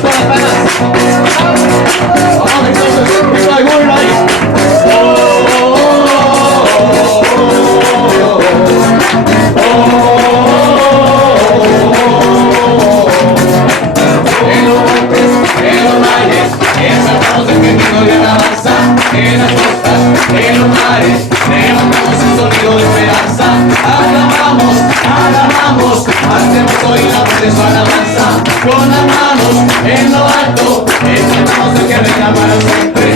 todas las manos. Vamos entonces, arriba de Google ahí. En los montes, en los valles, exaltamos el sentido de alabanza. En las costas, en los mares, levantamos el sonido de esperanza. Alabamos, alabamos, hacemos oír la voz de su alabanza. Con las manos en lo alto, exaltamos el que reina para siempre.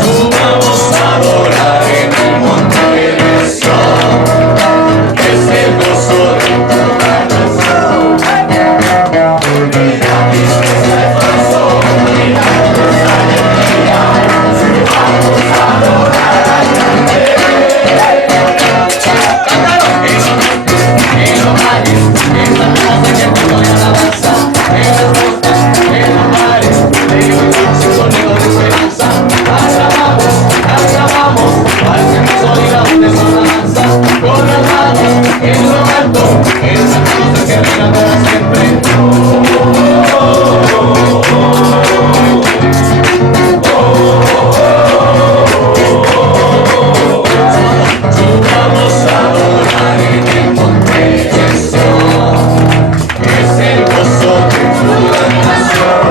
Subamos a adorar en el monte de Sion, que es el gozo de toda nación. Unidad, tristeza y gozo, unidad, gozo y alegría. Subamos a adorar al grande. En los valles, exaltamos el sentido de alabanza. En las costas, en los mares, levantamos el sonido de esperanza. Alabamos, alabamos, hacemos oír la voz de su alabanza. Con las manos en lo alto, exaltamos al que reina para siempre. Subamos a adorar en el monte de Sion, que es el gozo de toda nación.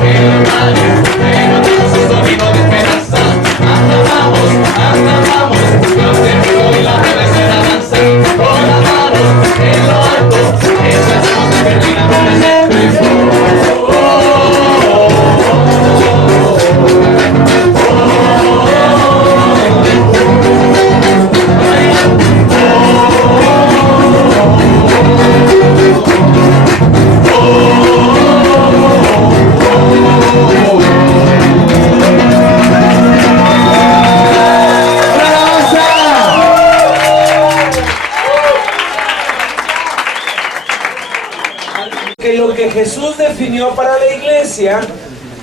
En los mares, levantamos el sonido de esperanza. Alabamos, alabamos, Dios te y la tercera danza. Con las manos en lo alto, exaltamos al que reina para siempre. Que lo que Jesús definió para la iglesia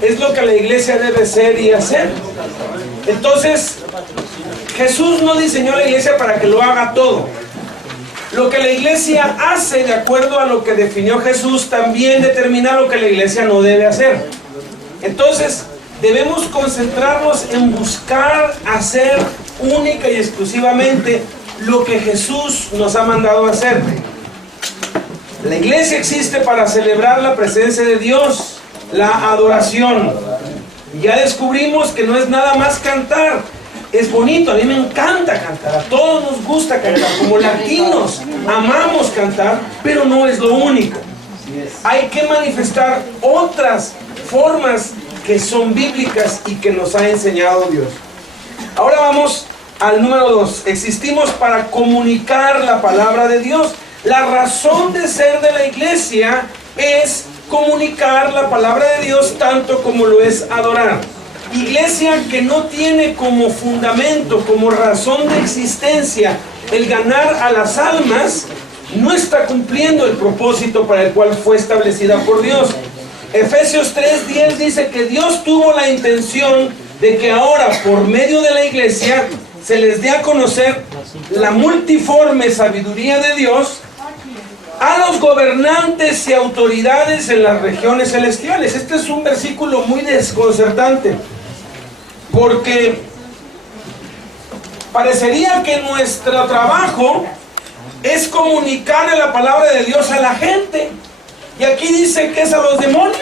es lo que la iglesia debe ser y hacer. Entonces, Jesús no diseñó la iglesia para que lo haga todo. Lo que la iglesia hace de acuerdo a lo que definió Jesús también determina lo que la iglesia no debe hacer. Entonces, debemos concentrarnos en buscar hacer única y exclusivamente lo que Jesús nos ha mandado hacer. La iglesia existe para celebrar la presencia de Dios, la adoración. Ya descubrimos que no es nada más cantar. Es bonito, a mí me encanta cantar, a todos nos gusta cantar, como latinos amamos cantar, pero no es lo único. Hay que manifestar otras formas que son bíblicas y que nos ha enseñado Dios. Ahora vamos al número 2. Existimos para comunicar la palabra de Dios. La razón de ser de la iglesia es comunicar la palabra de Dios tanto como lo es adorar. Iglesia que no tiene como fundamento, como razón de existencia el ganar a las almas, no está cumpliendo el propósito para el cual fue establecida por Dios. Efesios 3:10 dice que Dios tuvo la intención de que ahora por medio de la iglesia se les dé a conocer la multiforme sabiduría de Dios a los gobernantes y autoridades en las regiones celestiales. Este es un versículo muy desconcertante, porque parecería que nuestro trabajo es comunicar la palabra de Dios a la gente, y aquí dice que es a los demonios.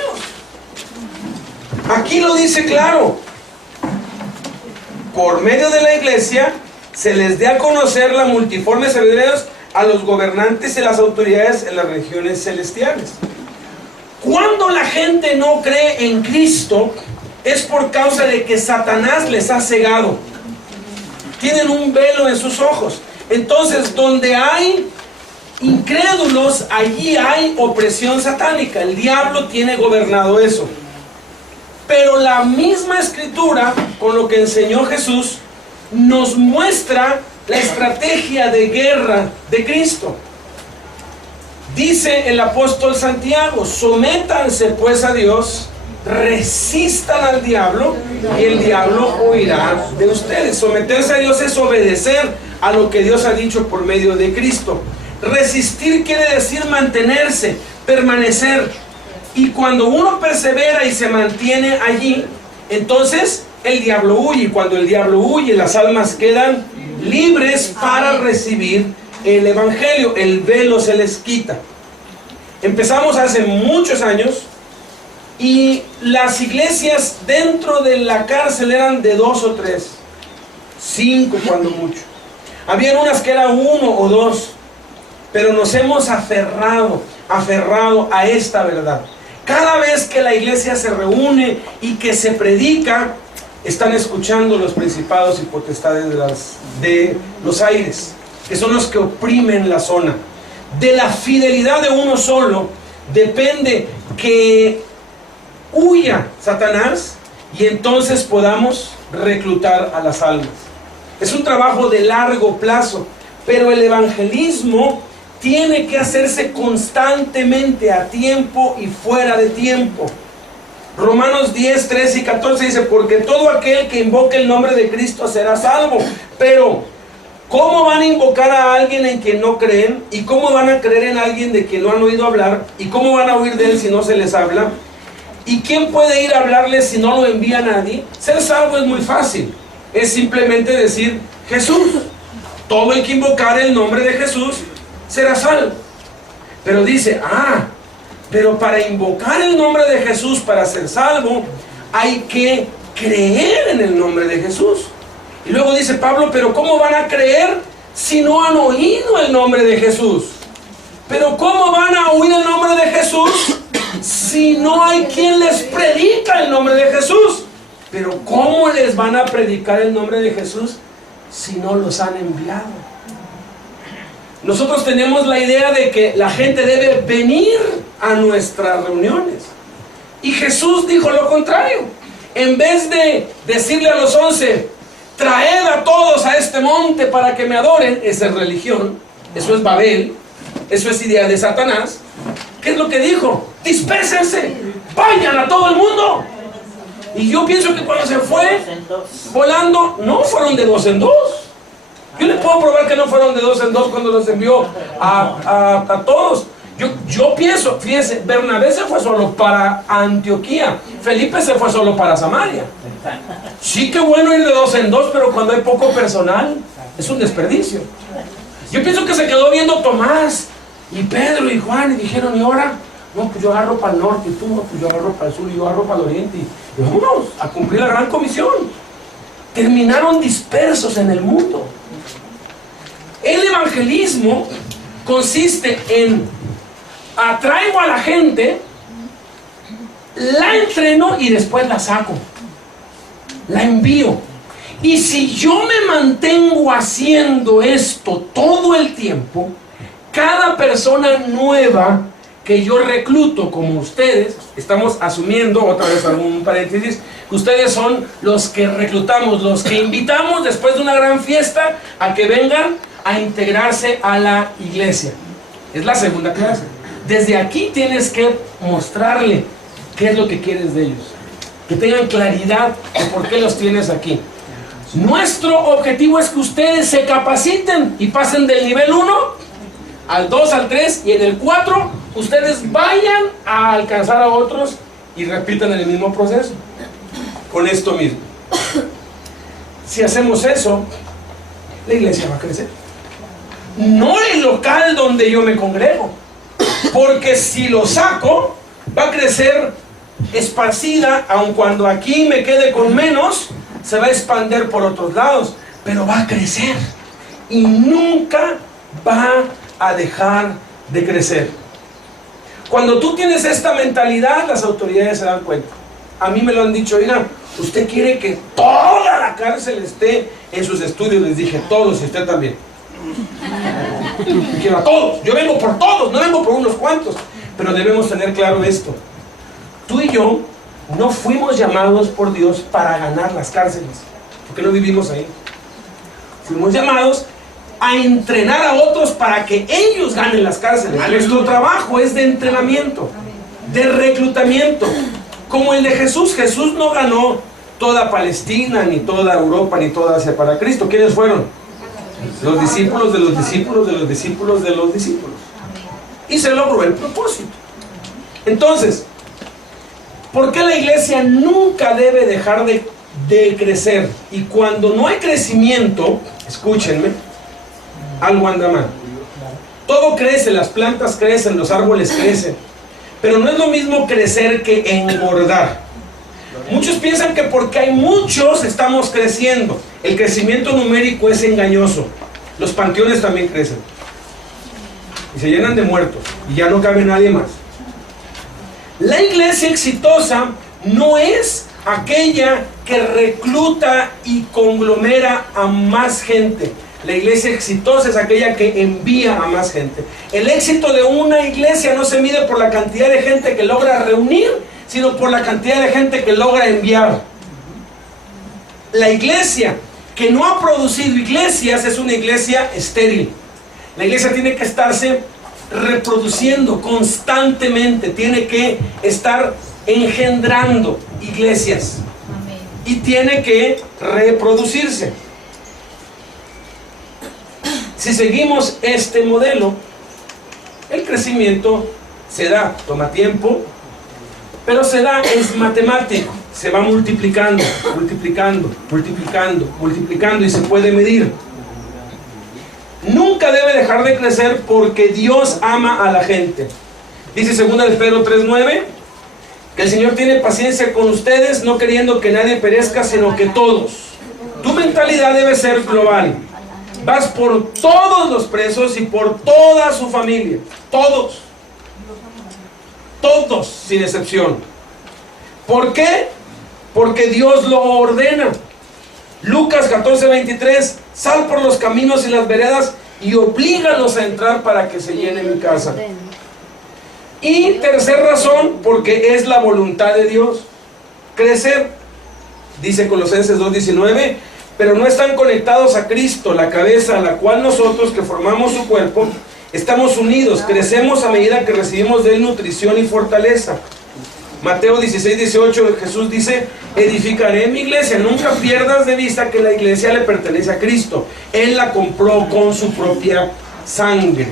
Aquí lo dice claro: por medio de la iglesia se les dé a conocer la multiforme sabiduría de Dios a los gobernantes y las autoridades en las regiones celestiales. Cuando la gente no cree en Cristo, es por causa de que Satanás les ha cegado. Tienen un velo en sus ojos. Entonces, donde hay incrédulos, allí hay opresión satánica. El diablo tiene gobernado eso. Pero la misma escritura, con lo que enseñó Jesús, nos muestra la estrategia de guerra de Cristo. Dice el apóstol Santiago: sométanse pues a Dios resistan al diablo y el diablo huirá de ustedes. Someterse a Dios es obedecer a lo que Dios ha dicho por medio de Cristo. Resistir quiere decir mantenerse, permanecer. Y cuando uno persevera y se mantiene allí, entonces el diablo huye. Y cuando el diablo huye, las almas quedan libres para recibir el evangelio. El velo se les quita. Empezamos hace muchos años y las iglesias dentro de la cárcel eran de 2 o 3, 5 cuando mucho. Habían unas que eran 1 o 2, pero nos hemos aferrado a esta verdad. Cada vez que la iglesia se reúne y que se predica, están escuchando los principados y potestades de los aires, que son los que oprimen la zona. De la fidelidad de uno solo depende que huya Satanás y entonces podamos reclutar a las almas. Es un trabajo de largo plazo, pero el evangelismo tiene que hacerse constantemente, a tiempo y fuera de tiempo. Romanos 10, 13 y 14 dice: porque todo aquel que invoque el nombre de Cristo será salvo. Pero ¿cómo van a invocar a alguien en quien no creen? ¿Y cómo van a creer en alguien de quien no han oído hablar? ¿Y cómo van a oír de él si no se les habla? ¿Y quién puede ir a hablarles si no lo envía nadie? Ser salvo es muy fácil. Es simplemente decir Jesús. Todo el que invocar el nombre de Jesús será salvo. Pero dice, pero para invocar el nombre de Jesús, para ser salvo, hay que creer en el nombre de Jesús. Y luego dice Pablo, pero ¿cómo van a creer si no han oído el nombre de Jesús? Pero ¿cómo van a oír el nombre de Jesús si no hay quien les predica el nombre de Jesús? Pero ¿cómo les van a predicar el nombre de Jesús si no los han enviado? Nosotros tenemos la idea de que la gente debe venir a nuestras reuniones. Y Jesús dijo lo contrario. En vez de decirle a los 11, traed a todos a este monte para que me adoren, esa es religión, eso es Babel, eso es idea de Satanás. ¿Qué es lo que dijo? Dispérsense, vayan a todo el mundo. Y yo pienso que cuando se fue volando, no fueron de 2 en 2. Yo les puedo probar que no fueron de 2 en 2 cuando los envió a todos. Yo pienso, fíjense, Bernabé se fue solo para Antioquía, Felipe se fue solo para Samaria. Sí, qué bueno ir de 2 en 2, pero cuando hay poco personal, es un desperdicio. Yo pienso que se quedó viendo Tomás y Pedro y Juan y dijeron, ¿y ahora? No, pues yo agarro para el norte, y tú, no, pues yo agarro para el sur, y yo agarro para el oriente, y vámonos a cumplir la gran comisión. Terminaron dispersos en el mundo. El evangelismo consiste en atraigo a la gente, la entreno y después la saco, la envío. Y si yo me mantengo haciendo esto todo el tiempo, cada persona nueva que yo recluto, como ustedes, estamos asumiendo, otra vez algún paréntesis, que ustedes son los que reclutamos, los que invitamos después de una gran fiesta a que vengan a integrarse a la iglesia. Es la segunda clase. Desde aquí tienes que mostrarle qué es lo que quieres de ellos, que tengan claridad de por qué los tienes aquí. Nuestro objetivo es que ustedes se capaciten y pasen del nivel 1 al 2, al 3, y en el 4 ustedes vayan a alcanzar a otros y repitan el mismo proceso con esto mismo. Si hacemos eso, la iglesia va a crecer. No el local donde yo me congrego, porque si lo saco va a crecer esparcida, aun cuando aquí me quede con menos, se va a expandir por otros lados, pero va a crecer y nunca va a dejar de crecer. Cuando tú tienes esta mentalidad, las autoridades se dan cuenta. A mí me lo han dicho, oiga, usted quiere que toda la cárcel esté en sus estudios. Les dije, todos, y usted también. Quiero a todos, yo vengo por todos, no vengo por unos cuantos. Pero debemos tener claro esto: tú y yo no fuimos llamados por Dios para ganar las cárceles, porque no vivimos ahí. Fuimos llamados a entrenar a otros para que ellos ganen las cárceles. Nuestro trabajo es de entrenamiento, de reclutamiento. como el de Jesús. Jesús no ganó toda Palestina, ni toda Europa, ni toda Asia para Cristo. ¿Quiénes fueron? Los discípulos de los discípulos de los discípulos de los discípulos. Y se logró el propósito. Entonces, ¿por qué la iglesia nunca debe dejar de crecer? Y cuando no hay crecimiento, escúchenme, algo anda mal. Todo crece, las plantas crecen, los árboles crecen, pero no es lo mismo crecer que engordar. Muchos piensan que porque hay muchos estamos creciendo. El crecimiento numérico es engañoso. Los panteones también crecen y se llenan de muertos y ya no cabe nadie más. La iglesia exitosa no es aquella que recluta y conglomera a más gente. La iglesia exitosa es aquella que envía a más gente. El éxito de una iglesia no se mide por la cantidad de gente que logra reunir, sino por la cantidad de gente que logra enviar. La iglesia que no ha producido iglesias es una iglesia estéril. La iglesia tiene que estarse reproduciendo constantemente, tiene que estar engendrando iglesias. Amén. Y tiene que reproducirse. Si seguimos este modelo, el crecimiento se da, toma tiempo, pero se da, es matemático, se va multiplicando, multiplicando, multiplicando, multiplicando y se puede medir. Nunca debe dejar de crecer porque Dios ama a la gente. Dice 2 de Pedro 3:9 que el Señor tiene paciencia con ustedes, no queriendo que nadie perezca, sino que todos. Tu mentalidad debe ser global. Vas por todos los presos y por toda su familia. Todos. Todos, sin excepción. ¿Por qué? Porque Dios lo ordena. Lucas 14:23, sal por los caminos y las veredas y oblígalos a entrar para que se llene mi casa. Y tercera razón, porque es la voluntad de Dios. Crecer, dice Colosenses 2:19, pero no están conectados a Cristo, la cabeza, a la cual nosotros que formamos su cuerpo, estamos unidos, crecemos a medida que recibimos de él nutrición y fortaleza. Mateo 16:18, Jesús dice, edificaré mi iglesia. Nunca pierdas de vista que la iglesia le pertenece a Cristo. Él la compró con su propia sangre.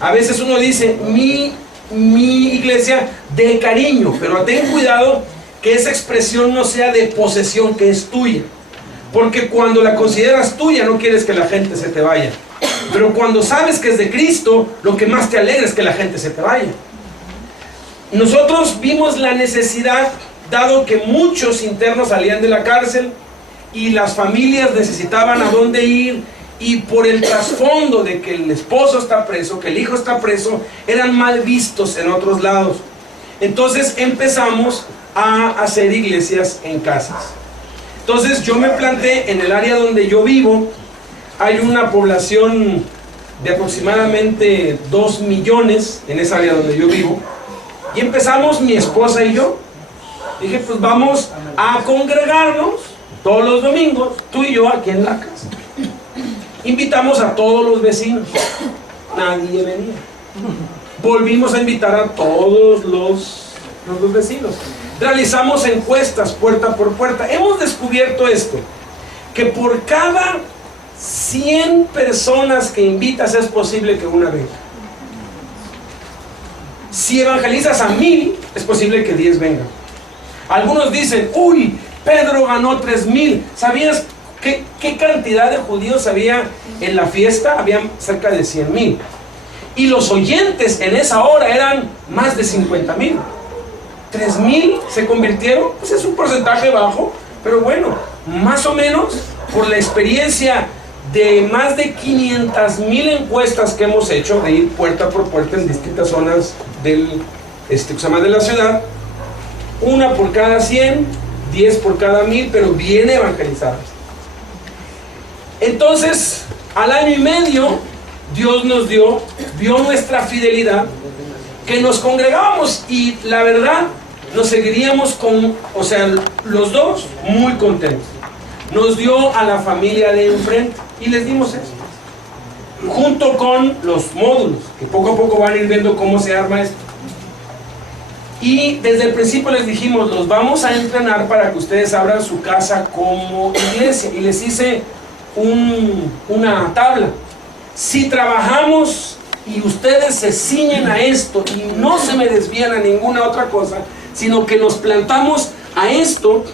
A veces uno dice, mi iglesia de cariño, pero ten cuidado que esa expresión no sea de posesión, que es tuya. Porque cuando la consideras tuya no quieres que la gente se te vaya. Pero cuando sabes que es de Cristo, lo que más te alegra es que la gente se te vaya. Nosotros vimos la necesidad, dado que muchos internos salían de la cárcel y las familias necesitaban a dónde ir, y por el trasfondo de que el esposo está preso, que el hijo está preso, eran mal vistos en otros lados. Entonces empezamos a hacer iglesias en casas. Entonces yo me planté en el área donde yo vivo. Hay una población de aproximadamente 2 millones en esa área donde yo vivo. Y empezamos mi esposa y yo. Dije, pues vamos a congregarnos todos los domingos, tú y yo aquí en la casa. Invitamos a todos los vecinos. Nadie venía. Volvimos a invitar a todos los vecinos. Realizamos encuestas puerta por puerta. Hemos descubierto esto, que por cada 100 personas que invitas es posible que una venga. Si evangelizas a 1000, es posible que 10 vengan. Algunos dicen, uy, Pedro ganó 3000. ¿Sabías qué cantidad de judíos había en la fiesta? Había cerca de 100,000. Y los oyentes en esa hora eran más de 50,000. 3,000 se convirtieron, pues es un porcentaje bajo, pero bueno, más o menos por la experiencia de más de 500,000 encuestas que hemos hecho, de ir puerta por puerta en distintas zonas de la ciudad, una por cada 100, 10 por cada 1000, pero bien evangelizadas. Entonces, al año y medio, Dios nos vio nuestra fidelidad, que nos congregábamos y la verdad, nos seguiríamos los dos muy contentos. Nos dio a la familia de enfrente y les dimos eso, junto con los módulos, que poco a poco van a ir viendo cómo se arma esto. Y desde el principio les dijimos, los vamos a entrenar para que ustedes abran su casa como iglesia. Y les hice una tabla. Si trabajamos y ustedes se ciñen a esto y no se me desvían a ninguna otra cosa, sino que nos plantamos a esto,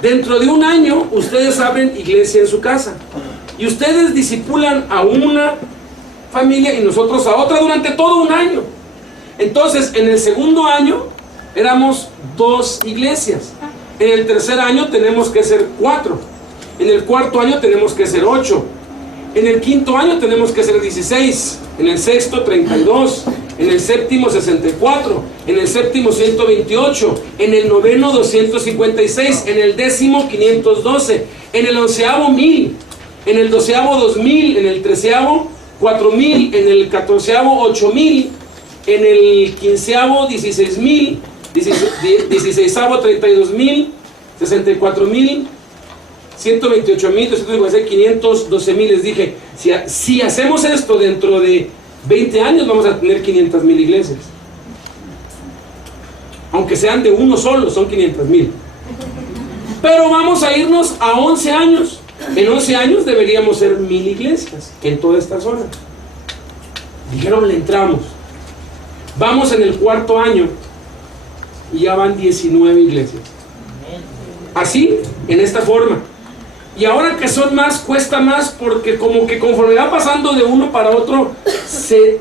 dentro de un año ustedes abren iglesia en su casa. Y ustedes discipulan a una familia y nosotros a otra durante todo un año. Entonces, en el segundo año éramos 2 iglesias. En el tercer año tenemos que ser 4. En el cuarto año tenemos que ser 8. En el quinto año tenemos que ser 16. En el sexto 32. En el séptimo 64. En el séptimo 128. En el noveno 256. En el décimo 512. En el onceavo 1000. En el doceavo 2000. En el treceavo 4000. En el catorceavo 8000. En el quinceavo 16000. 16avo 32000. 64000. 128,000, 256, 512,000. Les dije, si hacemos esto dentro de 20 años vamos a tener 500,000 iglesias. Aunque sean de uno solo, son 500,000. Pero vamos a irnos a 11 años. En 11 años deberíamos ser 1000 iglesias en toda esta zona. Dijeron, le entramos. Vamos en el cuarto año y ya van 19 iglesias. Así, en esta forma. Y ahora que son más, cuesta más, porque como que conforme va pasando de uno para otro,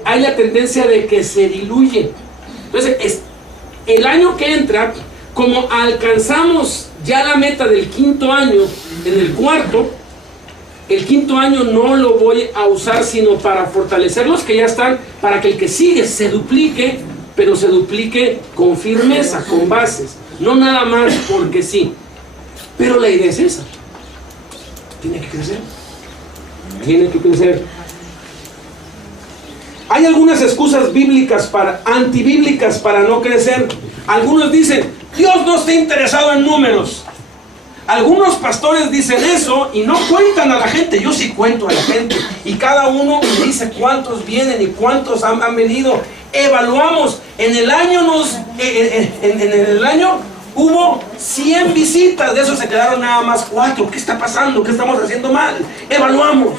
hay la tendencia de que se diluye. Entonces, el año que entra, como alcanzamos ya la meta del quinto año en el cuarto, el quinto año no lo voy a usar sino para fortalecer los que ya están, para que el que sigue se duplique, pero se duplique con firmeza, con bases, no nada más porque sí. Pero la idea es esa. Tiene que crecer. Tiene que crecer. Hay algunas excusas bíblicas antibíblicas para no crecer. Algunos dicen, Dios no está interesado en números. Algunos pastores dicen eso y no cuentan a la gente. Yo sí cuento a la gente. Y cada uno me dice cuántos vienen y cuántos han venido. Evaluamos. En el año hubo 100 visitas, de eso se quedaron nada más 4. ¿Qué está pasando? ¿Qué estamos haciendo mal? Evaluamos.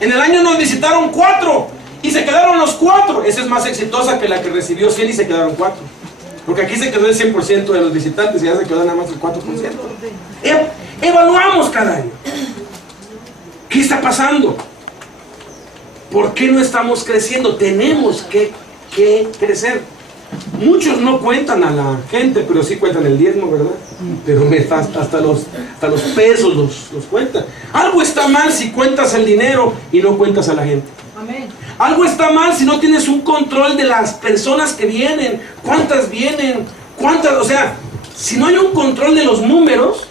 En el año nos visitaron 4 y se quedaron los 4. Esa es más exitosa que la que recibió 100 y se quedaron 4. Porque aquí se quedó el 100% de los visitantes y ya se quedó nada más el 4%. Evaluamos cada año. ¿Qué está pasando? ¿Por qué no estamos creciendo? Tenemos que crecer. Muchos no cuentan a la gente, pero sí cuentan el diezmo, ¿verdad? Pero hasta los pesos los cuentan. Algo está mal si cuentas el dinero y no cuentas a la gente. Amén. Algo está mal si no tienes un control de las personas que vienen. ¿Cuántas vienen? ¿Cuántas? O sea, si no hay un control de los números,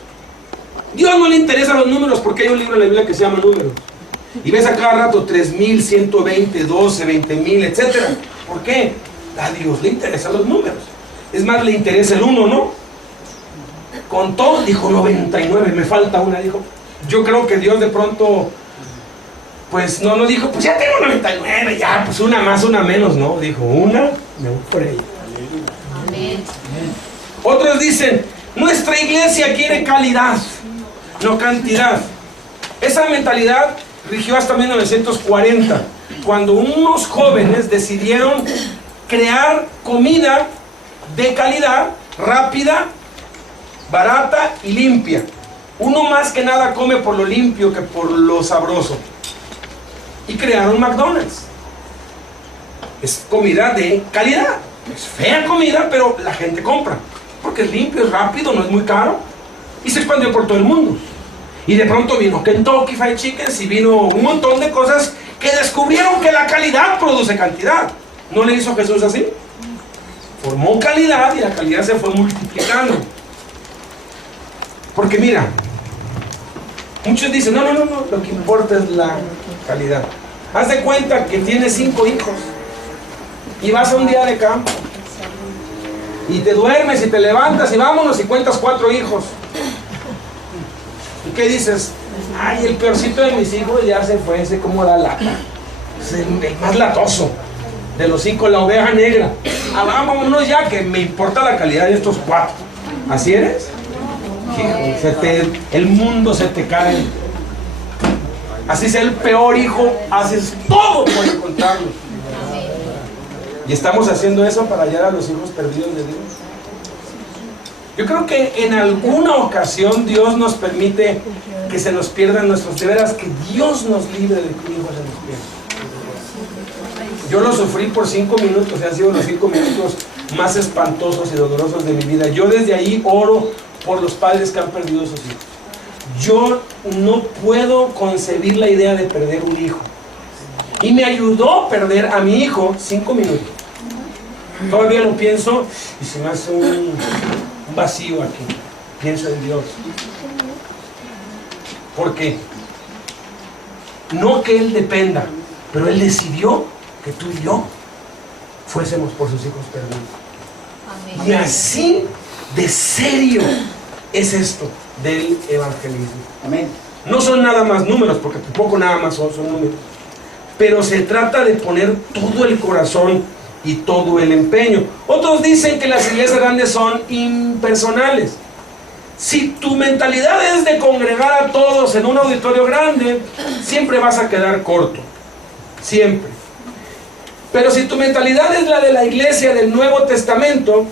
Dios no le interesan los números, porque hay un libro en la Biblia que se llama Números. Y ves a cada rato 3,000, 120, 12, 20,000, etc. ¿Por qué? A Dios le interesan los números. Es más, le interesa el 1, ¿no? Contó, dijo 99, me falta una, dijo. Yo creo que Dios de pronto, pues no dijo, pues ya tengo 99, ya, pues una más, una menos, no. Dijo, una, me voy por ella. Amén. Otros dicen, nuestra iglesia quiere calidad, no cantidad. Esa mentalidad rigió hasta 1940, cuando unos jóvenes decidieron crear comida de calidad, rápida, barata y limpia. Uno más que nada come por lo limpio que por lo sabroso. Y crearon McDonald's. Es comida de calidad. Es fea comida, pero la gente compra. Porque es limpio, es rápido, no es muy caro. Y se expandió por todo el mundo. Y de pronto vino Kentucky Fried Chicken y vino un montón de cosas que descubrieron que la calidad produce cantidad. ¿No le hizo Jesús así? Formó calidad y la calidad se fue multiplicando. Porque mira, muchos dicen, no, lo que importa es la calidad. Haz de cuenta que tienes 5 hijos y vas a un día de campo y te duermes y te levantas y vámonos y cuentas 4 hijos. ¿Y qué dices? Ay, el peorcito de mis hijos ya se fue, ese como da lata. Es el más latoso. De los 5, la oveja negra. vámonos ya, que me importa la calidad de estos 4. ¿Así eres? El mundo se te cae. Así sea el peor hijo, haces todo por encontrarlo. Y estamos haciendo eso para hallar a los hijos perdidos de Dios. Yo creo que en alguna ocasión Dios nos permite que se nos pierdan nuestros, de veras, que Dios nos libre de que un hijo se nos pierda. Yo lo sufrí por 5 minutos, han sido los 5 minutos más espantosos y dolorosos de mi vida. Yo desde ahí oro por los padres que han perdido sus hijos. Yo no puedo concebir la idea de perder un hijo. Y me ayudó perder a mi hijo 5 minutos. Todavía lo pienso y se me hace un vacío aquí. Pienso en Dios. ¿Por qué? No que Él dependa, pero Él decidió que tú y yo fuésemos por sus hijos perdidos. Amén. Y así de serio es esto del evangelismo. Amén. No son nada más números, porque tampoco nada más son números, pero se trata de poner todo el corazón y todo el empeño. Otros dicen que las iglesias grandes son impersonales. Si tu mentalidad es de congregar a todos en un auditorio grande, siempre vas a quedar corto, siempre. Pero si tu mentalidad es la de la iglesia del Nuevo Testamento,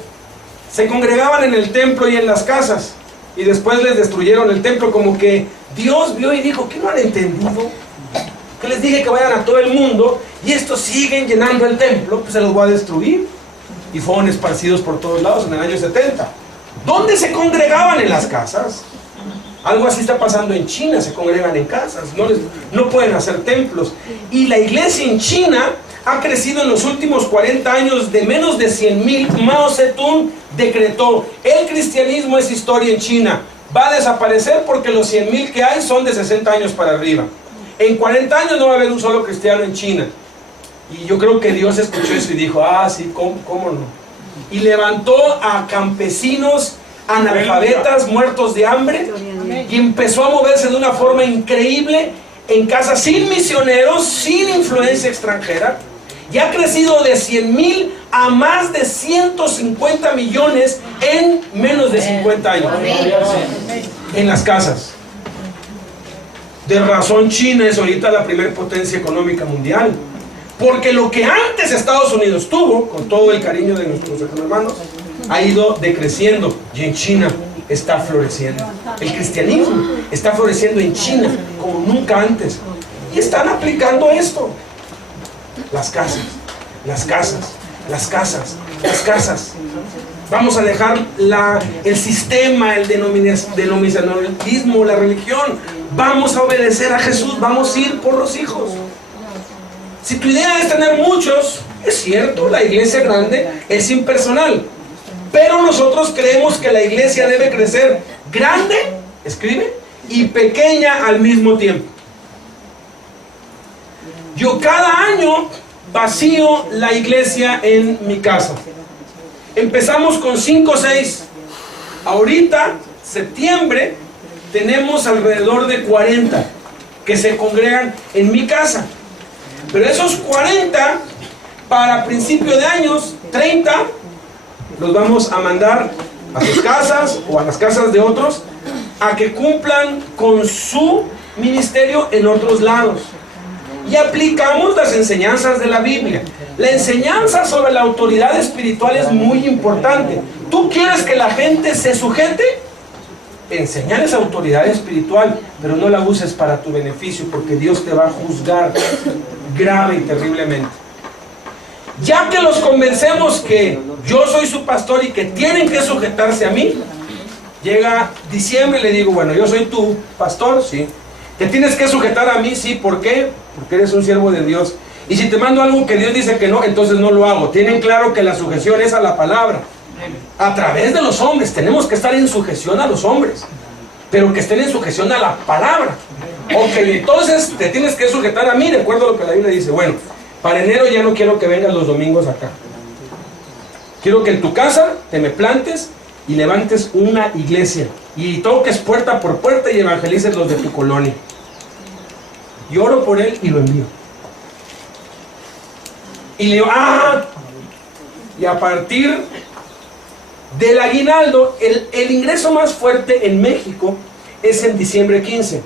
se congregaban en el templo y en las casas, y después les destruyeron el templo, como que Dios vio y dijo: ¿qué no han entendido? Que les dije que vayan a todo el mundo, y estos siguen llenando el templo, pues se los voy a destruir. Y fueron esparcidos por todos lados en el año 70. ¿Dónde se congregaban? En las casas. Algo así está pasando en China, se congregan en casas, no pueden hacer templos. Y la iglesia en China ha crecido en los últimos 40 años de menos de 100,000. Mao Zedong decretó: el cristianismo es historia en China, va a desaparecer porque los 100,000 que hay son de 60 años para arriba. En 40 años no va a haber un solo cristiano en China. Y yo creo que Dios escuchó eso y dijo: ah, sí, ¿cómo no? Y levantó a campesinos analfabetas, muertos de hambre, y empezó a moverse de una forma increíble en casas sin misioneros, sin influencia extranjera, y ha crecido de 100,000 a más de 150 millones en menos de 50 años. En las casas. De razón, China es ahorita la primera potencia económica mundial, porque lo que antes Estados Unidos tuvo, con todo el cariño de nuestros hermanos, ha ido decreciendo, y en China está floreciendo. El cristianismo está floreciendo en China como nunca antes, y están aplicando esto. Las casas, las casas, las casas, las casas. Vamos a dejar el sistema, el denominacionalismo, la religión. Vamos a obedecer a Jesús, vamos a ir por los hijos. Si tu idea es tener muchos, es cierto, la iglesia grande es impersonal, pero nosotros creemos que la iglesia debe crecer grande, escribe, y pequeña al mismo tiempo. Yo cada año vacío la iglesia en mi casa. Empezamos con 5 o 6. Ahorita, septiembre, tenemos alrededor de 40 que se congregan en mi casa. Pero esos 40, para principio de años, 30, los vamos a mandar a sus casas o a las casas de otros, a que cumplan con su ministerio en otros lados. Y aplicamos las enseñanzas de la Biblia. La enseñanza sobre la autoridad espiritual es muy importante. ¿Tú quieres que la gente se sujete? Enseñar esa autoridad espiritual, pero no la uses para tu beneficio, porque Dios te va a juzgar grave y terriblemente. Ya que los convencemos que yo soy su pastor y que tienen que sujetarse a mí, llega diciembre y le digo: bueno, yo soy tu pastor, sí. ¿Te tienes que sujetar a mí? Sí. ¿Por qué? Porque eres un siervo de Dios. Y si te mando algo que Dios dice que no, entonces no lo hago. Tienen claro que la sujeción es a la palabra. A través de los hombres, tenemos que estar en sujeción a los hombres, pero que estén en sujeción a la palabra. Ok, entonces te tienes que sujetar a mí, de acuerdo a lo que la Biblia dice. Bueno, para enero ya no quiero que vengas los domingos acá. Quiero que en tu casa te me plantes y levantes una iglesia y toques puerta por puerta y evangelices los de tu colonia. Y oro por él y lo envío. Y le digo: Y a partir del aguinaldo, el ingreso más fuerte en México es en diciembre 15.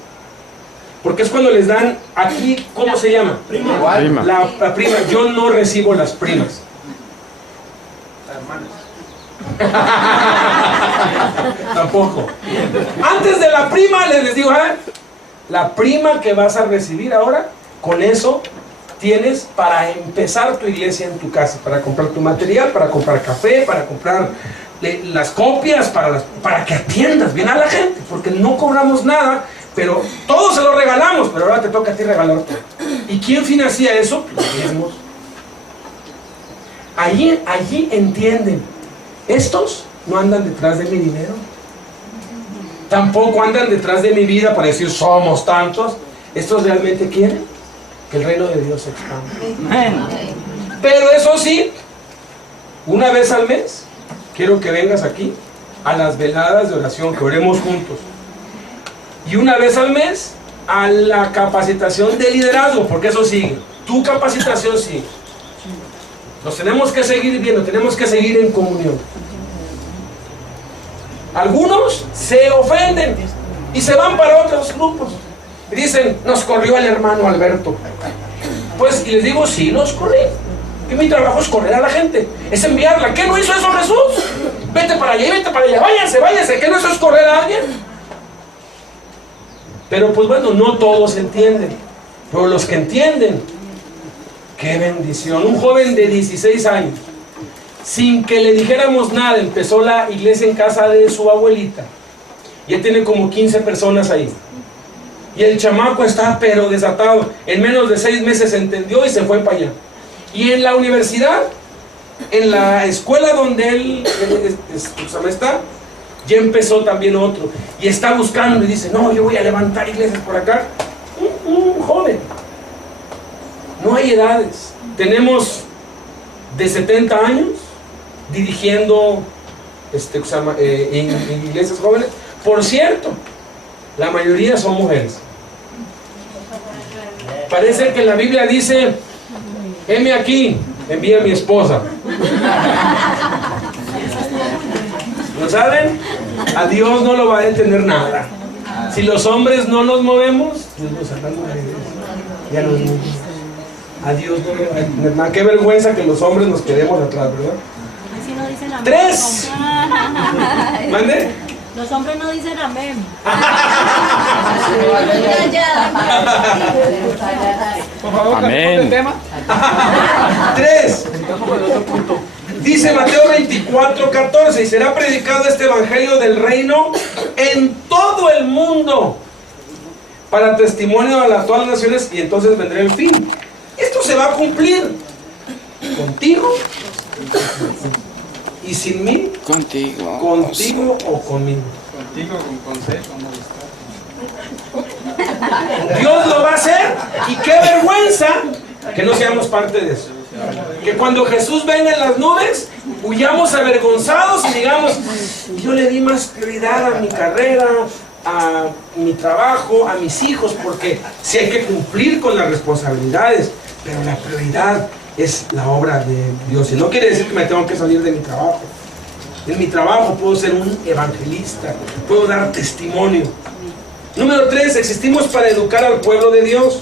Porque es cuando les dan aquí, ¿cómo se llama? Prima. La prima. Yo no recibo las primas. Tampoco. Antes de la prima les digo, la prima que vas a recibir ahora, con eso tienes para empezar tu iglesia en tu casa, para comprar tu material, para comprar café, para comprar las copias, para que atiendas bien a la gente, porque no cobramos nada, pero todos se lo regalamos, pero ahora te toca a ti regalar todo. ¿Y quién financia eso? Los mismos. Allí entienden, estos no andan detrás de mi dinero, tampoco andan detrás de mi vida para decir somos tantos. Estos realmente quieren que el reino de Dios se expanda. Pero eso sí, una vez al mes quiero que vengas aquí a las veladas de oración, que oremos juntos, y una vez al mes a la capacitación de liderazgo, porque eso sigue, tu capacitación sigue. Nos tenemos que seguir viendo, tenemos que seguir en comunión. Algunos se ofenden y se van para otros grupos y dicen, nos corrió el hermano Alberto. Pues, y les digo, sí, los corrí. Que mi trabajo es correr a la gente, es enviarla. ¿Qué no hizo eso Jesús? Vete para allá y vete para allá, váyanse. ¿Qué no hizo es correr a alguien? Pero pues bueno, no todos entienden. Pero los que entienden, qué bendición. Un joven de 16 años, sin que le dijéramos nada, empezó la iglesia en casa de su abuelita. Ya tiene como 15 personas ahí. Y el chamaco está pero desatado. En menos de 6 meses entendió y se fue para allá. Y en la universidad, en la escuela donde él está, ya empezó también otro. Y está buscando y dice, no, yo voy a levantar iglesias por acá. Un joven. No hay edades. Tenemos de 70 años dirigiendo en iglesias jóvenes. Por cierto, la mayoría son mujeres. Parece que la Biblia dice, heme aquí, envía a mi esposa. ¿Lo saben? A Dios no lo va a detener nada. Si los hombres no nos movemos, Dios nos saca mujeres. Ya nos movemos. A Dios no le va a detener nada. Qué vergüenza que los hombres nos quedemos atrás, ¿verdad? Así no dicen amén. 3. ¿Mande? Los hombres no dicen amén. Por favor, Amén. el tema. 3. Dice Mateo 24:14, y será predicado este evangelio del reino en todo el mundo para testimonio a todas las naciones, y entonces vendrá el fin. Esto se va a cumplir contigo y sin mí, Contigo o conmigo. Contigo, con consejo, Dios lo va a hacer, y qué vergüenza que no seamos parte de eso. Que cuando Jesús venga en las nubes, huyamos avergonzados y digamos, yo le di más prioridad a mi carrera, a mi trabajo, a mis hijos, porque sí hay que cumplir con las responsabilidades, pero la prioridad es la obra de Dios. Y no quiere decir que me tengo que salir de mi trabajo. En mi trabajo puedo ser un evangelista, puedo dar testimonio. Número 3, existimos para educar al pueblo de Dios.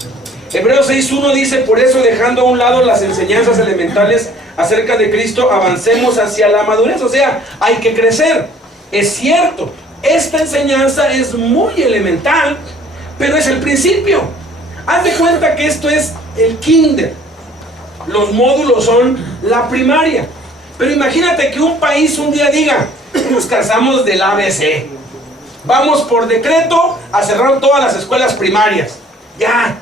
Hebreos 6:1 dice, por eso dejando a un lado las enseñanzas elementales acerca de Cristo, avancemos hacia la madurez. O sea, hay que crecer. Es cierto, esta enseñanza es muy elemental, pero es el principio. Haz de cuenta que esto es el kinder. Los módulos son la primaria. Pero imagínate que un país un día diga, nos cansamos del ABC. Vamos por decreto a cerrar todas las escuelas primarias. Ya,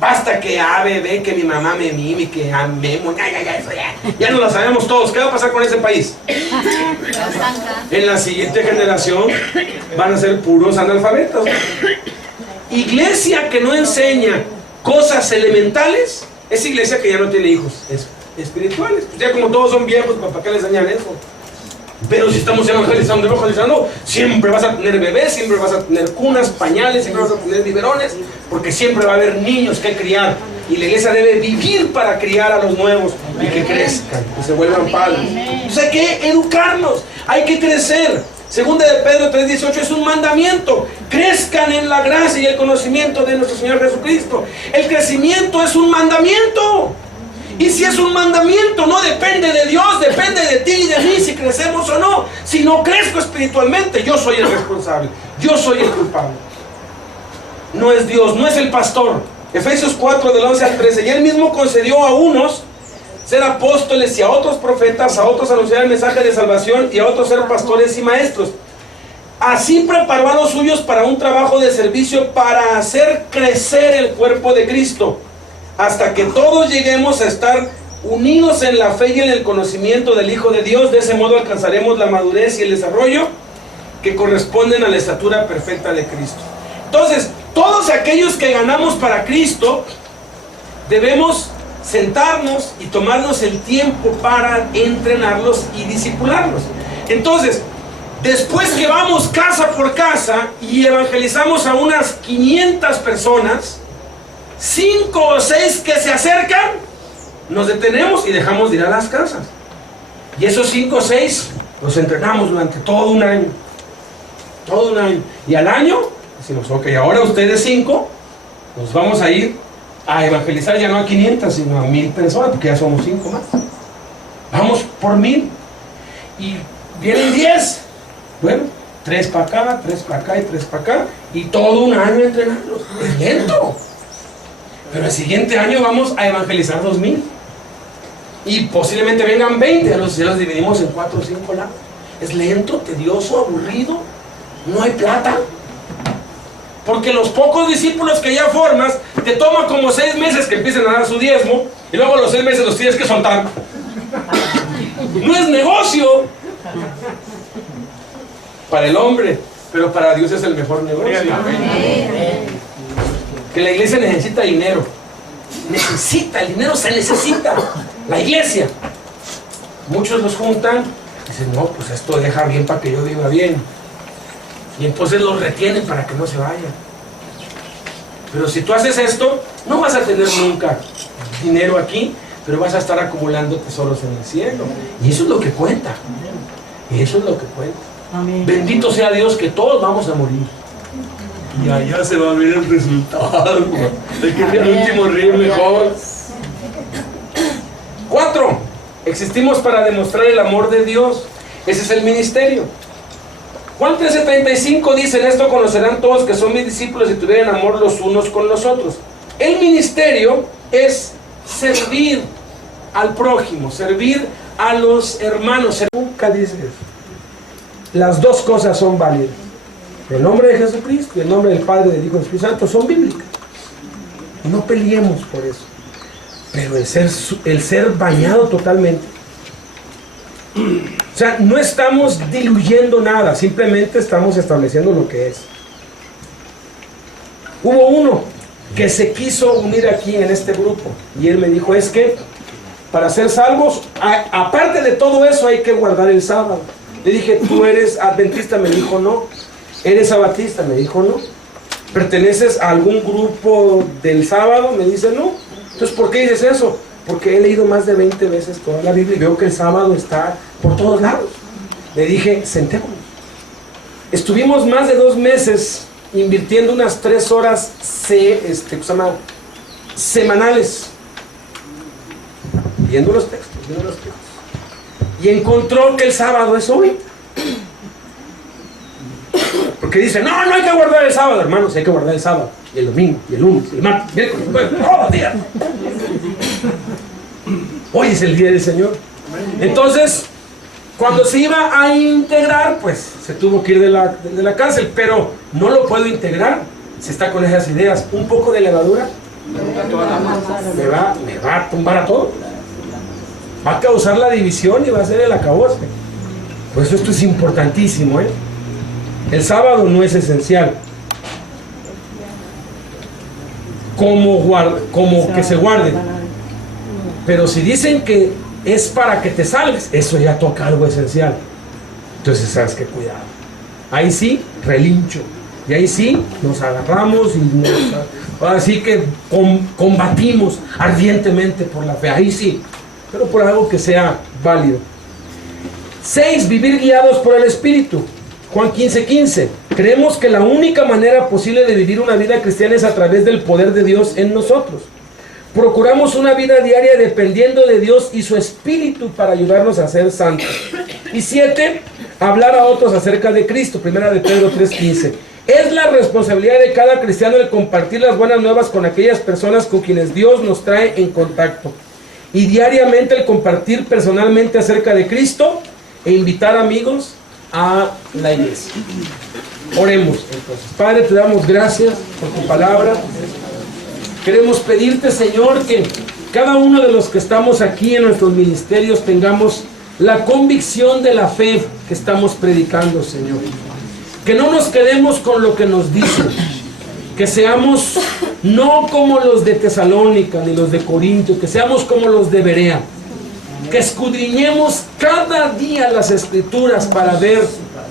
basta que A, B, B, que mi mamá me mime, que amemos, ya no la sabemos todos. ¿Qué va a pasar con ese país? En la siguiente generación van a ser puros analfabetos. Iglesia que no enseña cosas elementales es iglesia que ya no tiene hijos espirituales. Pues ya como todos son viejos, ¿para qué les enseñan eso? Pero si estamos evangelizando, siempre vas a tener bebés, siempre vas a tener cunas, pañales, siempre vas a tener biberones, porque siempre va a haber niños que criar. Y la iglesia debe vivir para criar a los nuevos y que crezcan, que se vuelvan padres. Entonces hay que educarlos, hay que crecer. Segunda de Pedro 3:18 es un mandamiento. Crezcan en la gracia y el conocimiento de nuestro Señor Jesucristo. El crecimiento es un mandamiento. Y si es un mandamiento, no depende de Dios, depende de ti y de mí si crecemos o no. Si no crezco espiritualmente, yo soy el responsable, yo soy el culpable. No es Dios, no es el pastor. Efesios 4 del 11 al 13. Y él mismo concedió a unos ser apóstoles y a otros profetas, a otros anunciar el mensaje de salvación y a otros ser pastores y maestros. Así preparó a los suyos para un trabajo de servicio para hacer crecer el cuerpo de Cristo, hasta que todos lleguemos a estar unidos en la fe y en el conocimiento del Hijo de Dios. De ese modo alcanzaremos la madurez y el desarrollo que corresponden a la estatura perfecta de Cristo. Entonces, todos aquellos que ganamos para Cristo, debemos sentarnos y tomarnos el tiempo para entrenarlos y discipularlos. Entonces, después que vamos casa por casa y evangelizamos a unas 500 personas, 5 o 6 que se acercan, nos detenemos y dejamos de ir a las casas. Y esos 5 o 6 los entrenamos durante todo un año. Todo un año. Y al año decimos, ok, ahora ustedes 5 nos vamos a ir a evangelizar ya no a 500, sino a 1000 personas, porque ya somos 5 más. Vamos por 1000. Y vienen 10. Bueno, 3 para acá, 3 para acá y 3 para acá. Y todo un año entrenarlos. Es lento. Pero el siguiente año vamos a evangelizar 2000. Y posiblemente vengan 20. Ya los dividimos en 4 o 5 lados. Es lento, tedioso, aburrido. No hay plata. Porque los pocos discípulos que ya formas, te toma como 6 meses que empiecen a dar su diezmo. Y luego a los 6 meses los tienes que soltar. No es negocio para el hombre, pero para Dios es el mejor negocio. Que la iglesia necesita dinero. Necesita, el dinero se necesita. La iglesia. Muchos los juntan y dicen, no, pues esto deja bien para que yo viva bien. Y entonces los retienen para que no se vayan. Pero si tú haces esto, no vas a tener nunca dinero aquí, pero vas a estar acumulando tesoros en el cielo. Y eso es lo que cuenta. Eso es lo que cuenta. Amén. Bendito sea Dios que todos vamos a morir. Y allá se va a ver el resultado. El que sea el último ríe mejor. 4. Existimos para demostrar el amor de Dios. Ese es el ministerio. Juan 13:35 dice: en esto conocerán todos que son mis discípulos si tuvieran amor los unos con los otros. El ministerio es servir al prójimo, servir a los hermanos. Nunca dice eso. Las dos cosas son válidas. El nombre de Jesucristo y el nombre del Padre, del Hijo y del Espíritu Santo son bíblicas. No peleemos por eso. Pero el ser bañado totalmente. O sea, no estamos diluyendo nada, simplemente estamos estableciendo lo que es. Hubo uno que se quiso unir aquí en este grupo y él me dijo, es que para ser salvos, aparte de todo eso hay que guardar el sábado. Le dije, ¿tú eres adventista? Me dijo, no. ¿Eres sabatista? Me dijo, no. ¿Perteneces a algún grupo del sábado? Me dice, no. Entonces, ¿por qué dices eso? Porque he leído más de 20 veces toda la Biblia y veo que el sábado está por todos lados. Le dije, sentémonos. Estuvimos más de 2 meses invirtiendo unas 3 horas semanales viendo los textos. Y encontró que el sábado es hoy. Porque dice, no hay que guardar el sábado, hermanos, hay que guardar el sábado, y el domingo, y el lunes, y el martes, miércoles, jueves, todos los días. Hoy es el día del Señor. Entonces, cuando se iba a integrar, pues se tuvo que ir de la cárcel, pero no lo puedo integrar. Se está con esas ideas. Un poco de levadura me va a tumbar a todo. Va a causar la división y va a ser el acabose. Por eso esto es importantísimo, ¿eh? El sábado no es esencial. Como que se guarden. Pero si dicen que es para que te salves, eso ya toca algo esencial. Entonces sabes que cuidado. Ahí sí, relincho. Y ahí sí, nos agarramos y así que combatimos ardientemente por la fe. Ahí sí, pero por algo que sea válido. 6. Vivir guiados por el Espíritu. Juan 15:15. Creemos que la única manera posible de vivir una vida cristiana es a través del poder de Dios en nosotros. Procuramos una vida diaria dependiendo de Dios y su Espíritu para ayudarnos a ser santos. Y 7. Hablar a otros acerca de Cristo. 1 de Pedro 3:15. Es la responsabilidad de cada cristiano el compartir las buenas nuevas con aquellas personas con quienes Dios nos trae en contacto. Y diariamente el compartir personalmente acerca de Cristo e invitar amigos a la iglesia. Oremos entonces. Padre, te damos gracias por tu palabra. Queremos pedirte, Señor, que cada uno de los que estamos aquí en nuestros ministerios tengamos la convicción de la fe que estamos predicando, Señor. Que no nos quedemos con lo que nos dicen. Que seamos no como los de Tesalónica ni los de Corinto, que seamos como los de Berea. Que escudriñemos cada día las Escrituras para ver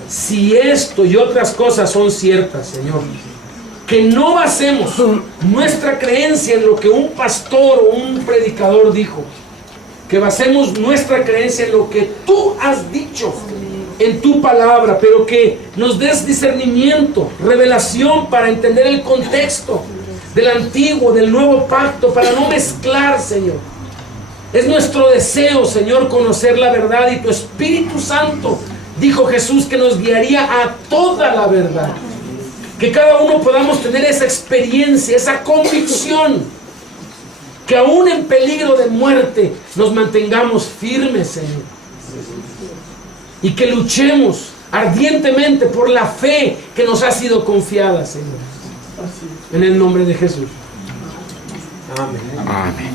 si esto y otras cosas son ciertas, Señor. Que no basemos nuestra creencia en lo que un pastor o un predicador dijo. Que basemos nuestra creencia en lo que tú has dicho en tu palabra, pero que nos des discernimiento, revelación para entender el contexto del antiguo, del nuevo pacto, para no mezclar, Señor. Es nuestro deseo, Señor, conocer la verdad, y tu Espíritu Santo, dijo Jesús, que nos guiaría a toda la verdad. Que cada uno podamos tener esa experiencia, esa convicción, que aún en peligro de muerte nos mantengamos firmes, Señor. Y que luchemos ardientemente por la fe que nos ha sido confiada, Señor. En el nombre de Jesús. Amén. Amén.